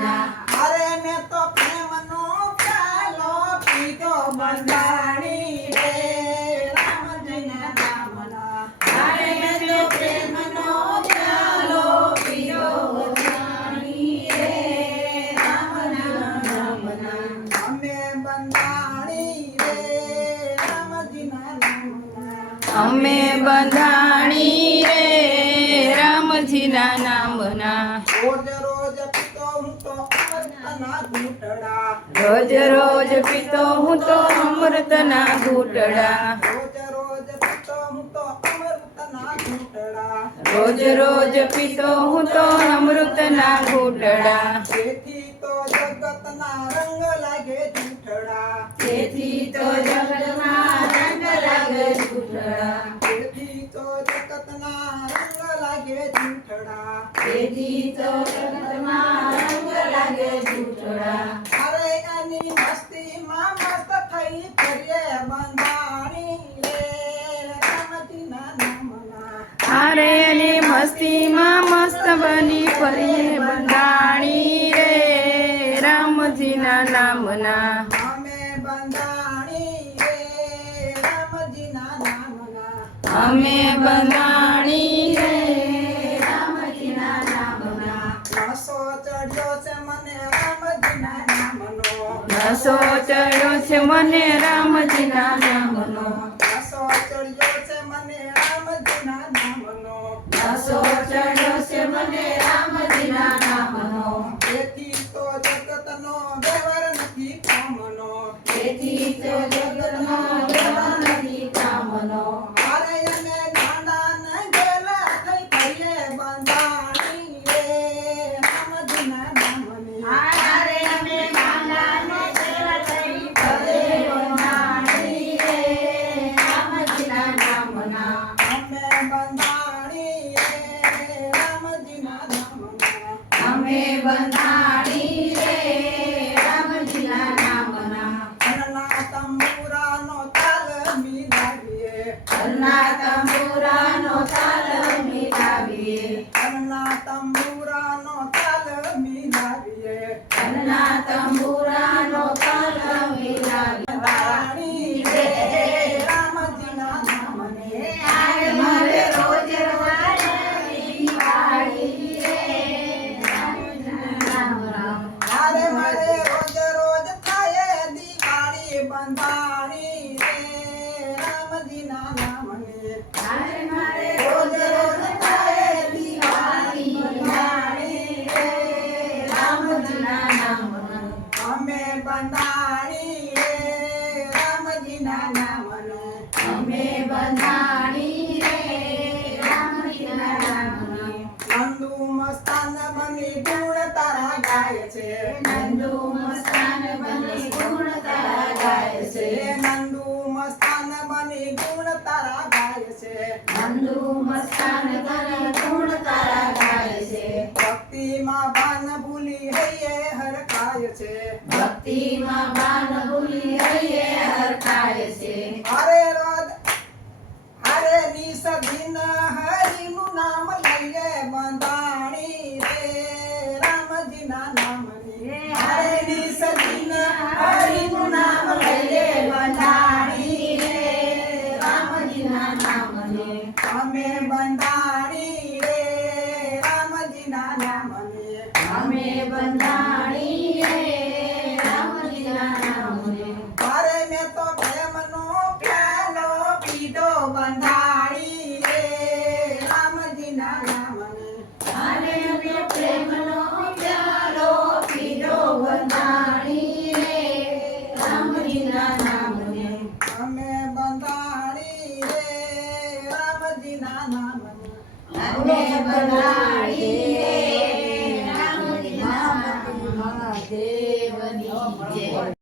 નામના અરે મેં તો પ્રેમનો પ્યાલો પીધો બંધાણી રે. રામજીના નામના અરે મેં તો પીધો રે. રામના. નામના અમે બંધાણી રે. અમે બંધાણી રોજ રોજ પીતો હું તો અમૃતના ઘૂંટડા રોજ રોજ પીતો હું તો અમૃતના ઘૂંટડા રોજ રોજ પીતો હું તો અમૃતના ઘૂંટડા તેથી તો જગતના રંગ લાગે જૂઠડા તેથી તો જગતમાં રંગ લાગે ઘૂંટડા તેથી તો જગતના રંગ લાગે જૂઠડા તેથી તો જગતમાં રંગ લાગે ઘૂંટડા એની મસ્તીમાં મસ્ત બની ફરીએ બંધાણી રે. રામજીના નામના. અમે બંધાણી રે રામજીના નામના. અમે બંધાણી રે રામજીના નામના. ચડ્યો છે મને રામજીના નામનો. નશો ચડ્યો છે મને રામજીના નામનો. નશો ચડ્યો છે મને sorte. Tá muito બંધાણી રે રામજીના નંદુ મસ્તાન બની ગુણ તારા ગાય છે નંદુ મસ્તાન બની ગુણ તારા ગાય છે નંદુ મસ્તાન બની ગુણ તારા ગાય છે નંદુ મસ્તાન બની ગુણ તારા ગાય છે ભક્તિમાં ભાન ભૂલી હૈયે હરખાય છે ભક્તિમાં બાન અમે બંધાણી રે. રામજીના નામને અમે બંધાણી રે. રામજીના નામને અરે મેં તો પ્રેમનો પ્યાલો પીધો બંધાણી રે રામજીના નામને અને અમે પ્રેમનો પ્યાલો પીધો બંધાણી રે રામજીના નામને અમે બંધાણી રે